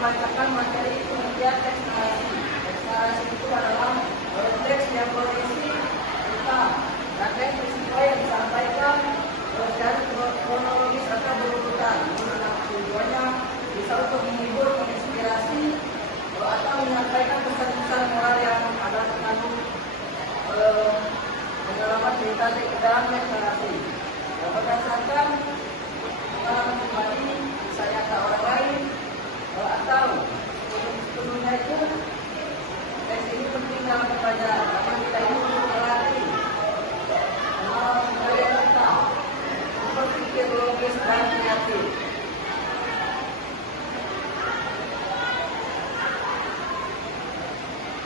membacakan materi pengertian teks narasi. Teks narasi itu adalah teks yang berisi tentang rangkaian peristiwa yang disampaikan secara kronologis atau berurutan. Tujuannya bisa untuk menghibur, menginspirasi, atau menyampaikan pesan-pesan moral yang ada mengandung pengalaman cerita di dalam teks narasi. Berdasarkan pengalaman pribadi, kisah nyata orang lain, atau sebelumnya itu teks ini penting dalam pembelajaran karena kita ini untuk melatih pengalaman pribadi kita berpikir logis dan kreatif.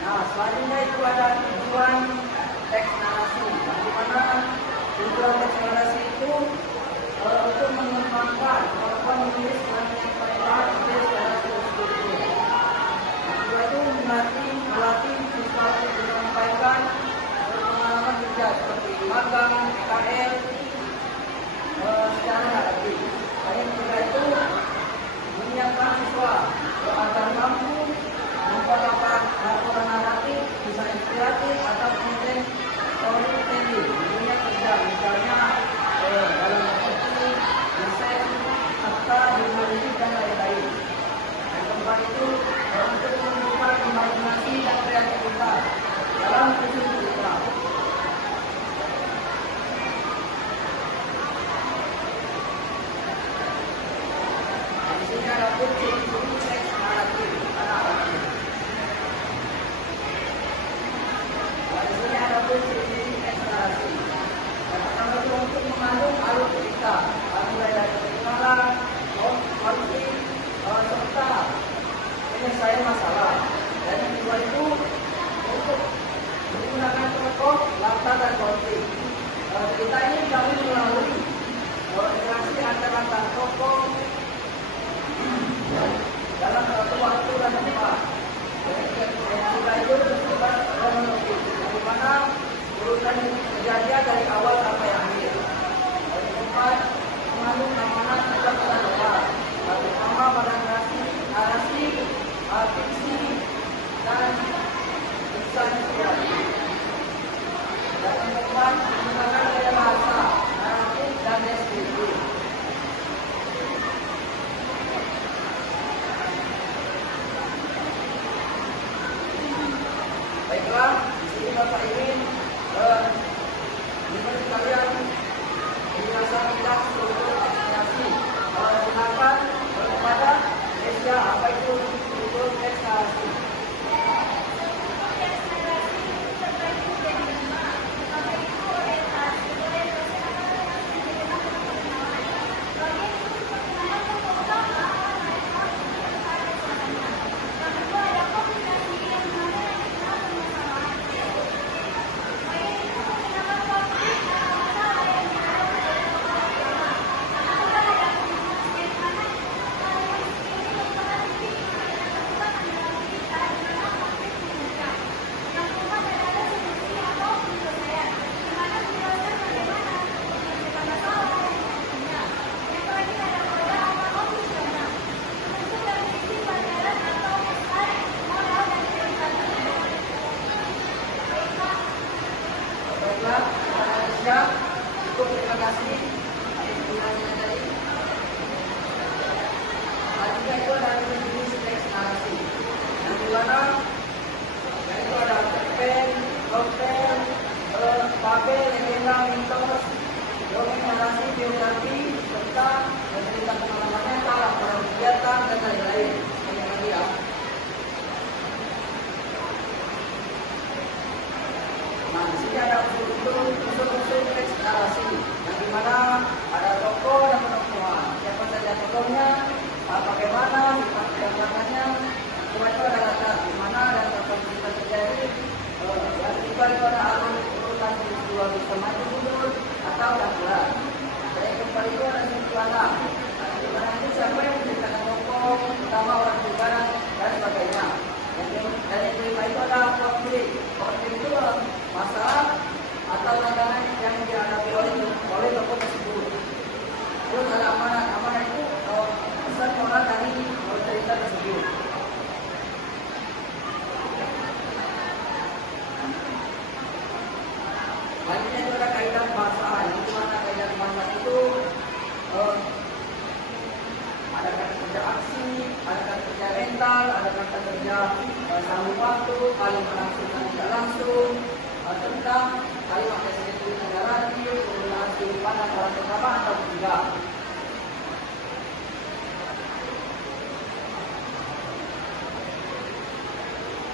Nah, selanjutnya itu ada tujuan teks narasi. Di mana tujuan teks narasi itu untuk mengembangkan kemampuan menulis dan menyampaikan ide secara struktur. Kedua itu melatih siswa untuk menyampaikan pengalaman kerja seperti magang, PKL secara naratif. Yang ketiga itu menyiapkan siswa agar mampu membuat laporan naratif, bisa inspiratif atau kemudian storytelling di dunia kerja, misalnya dalam seperti desain, serta jurnalistik dan lain-lain. Yang keempat itu untuk menumbuhkan imajinasi dan kreativitas dalam menyusun cerita. Di sini ada ciri-ciri teks naratif. Di sini ada ciri-ciri teks narasi. Yang pertama itu untuk mengandung alur cerita, mulai dari perkenalan, konflik, serta penyelesaian masalah. Dan yang kedua itu untuk menggunakan tokoh, latar dan konflik. Cerita ini dibangun melalui interaksi antara tokoh dalam satu waktu dan tempat. Yang kedua itu bersifat kronologis, di mana urutan kejadian dari awal sampai akhir. Yang keempat, mengandung amanat dan pesan-pesan, terutama pada narasi, fiksi, dan kisah inspiratif. Dan yang keempat, menggunakan gaya bahasa, naratif dan deskriptif. Baiklah, di sini Bapak ingin menurut kalian penjelasan tentang struktur teks narasi. Silakan kepada Asia, apa itu struktur teks narasi? Cukup, terima kasih. Selanjutnya itu ada jenis teks narasi. Yang dimana itu ada cerpen, novel, fabel, legenda, mitos, dongeng, narasi, biografi, serta cerita pengalaman nyata, laporan kegiatan dan lain-lain. Ini lagi ya. Nah, di sini ada unsur-unsur teks narasi, yang dimana ada tokoh dan penokohan. Siapa saja tokohnya, bagaimana, belakangnya, semua itu ada latar, dimana dan kapan kita terjadi. Yang kedua itu ada alur urutan peristiwa bisa maju mundur atau darurat. Dan yang keempat itu ada simpulan. Dimana itu siapa yang menceritakan tokoh, utama orang juga dan sebagainya. Dan yang kelima itu ada konflik. Konflik itu masalah atau tantangan yang dihadapi oleh tokoh tersebut. Terus ada amanat. Amanat itu pesan moral dari cerita tersebut. kerja aksi, adakah kerja mental, adakah kerja sambung waktu, paling langsung dan tidak langsung, tentang paling pakai sedikit negara penggunaan kehidupan dan orang pertama atau tidak.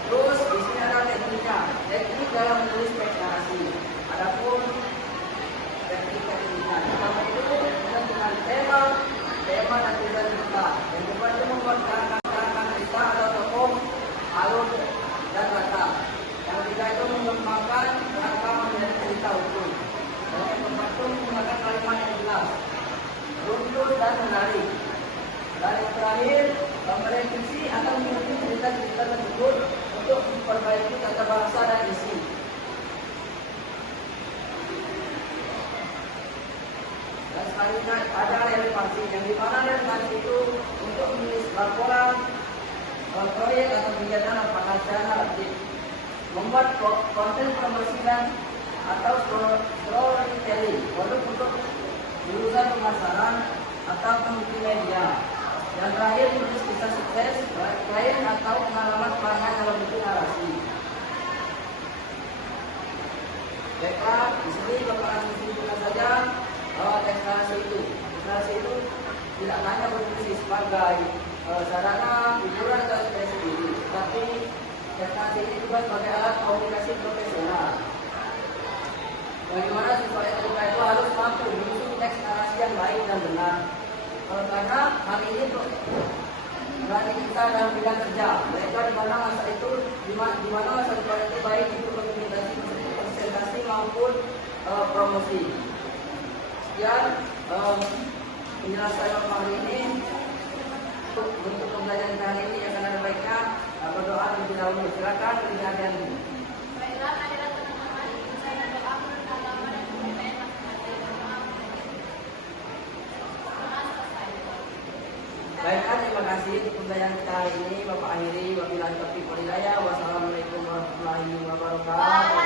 Terus di sini ada tekniknya, teknik dalam menulis teks narasi. Adapun teknik-tekniknya, pertama itu menentukan tema dan tujuan cerita. Yang kedua itu membuat karakter cerita atau tokoh, alur dan latar. Yang ketiga itu mengembangkan rangka menjadi cerita utuh. Dan yang keempat itu menggunakan kalimat yang jelas, runtut dan menarik. Dan yang terakhir, merevisi atau mengikuti cerita-cerita tersebut untuk memperbaiki tata bahasa dan isi. Dan selanjutnya ada relevansi, yang dimana relevansi itu untuk menulis laporan, proyek atau kegiatan apakah secara aktif, membuat konten promosian atau storytelling, produk untuk jurusan pemasaran atau multimedia. Yang terakhir menulis kisah sukses, klien atau pengalaman pelanggan dalam bentuk narasi. Baiklah, di sini Bapak akan menunjukkan saja teks narasi itu. Teks narasi itu tidak hanya berfungsi sebagai sarana hiburan atau ekspresi diri, tetapi teks narasi ini juga sebagai alat komunikasi profesional. Bagaimana supaya kita itu harus mampu menyusun teks narasi yang baik dan benar. Karena hari ini berarti kita dalam bidang kerja, mereka di mana masa itu, di mana masa depan itu baik itu presentasi maupun promosi. Sekian penjelasan Bapak hari ini. Untuk pembelajaran kali ini yang akan ada baiknya berdoa terlebih dahulu. Silakan penjelasan ini. Baiklah, hadirin teman-teman, saya berdoa menurut agama dan kepercayaan masing-masing. Baiklah, terima kasih untuk pembelajaran kita hari ini. Bapak akhiri, wabillahi taufiq wal hidayah. Wassalamualaikum warahmatullahi wabarakatuh.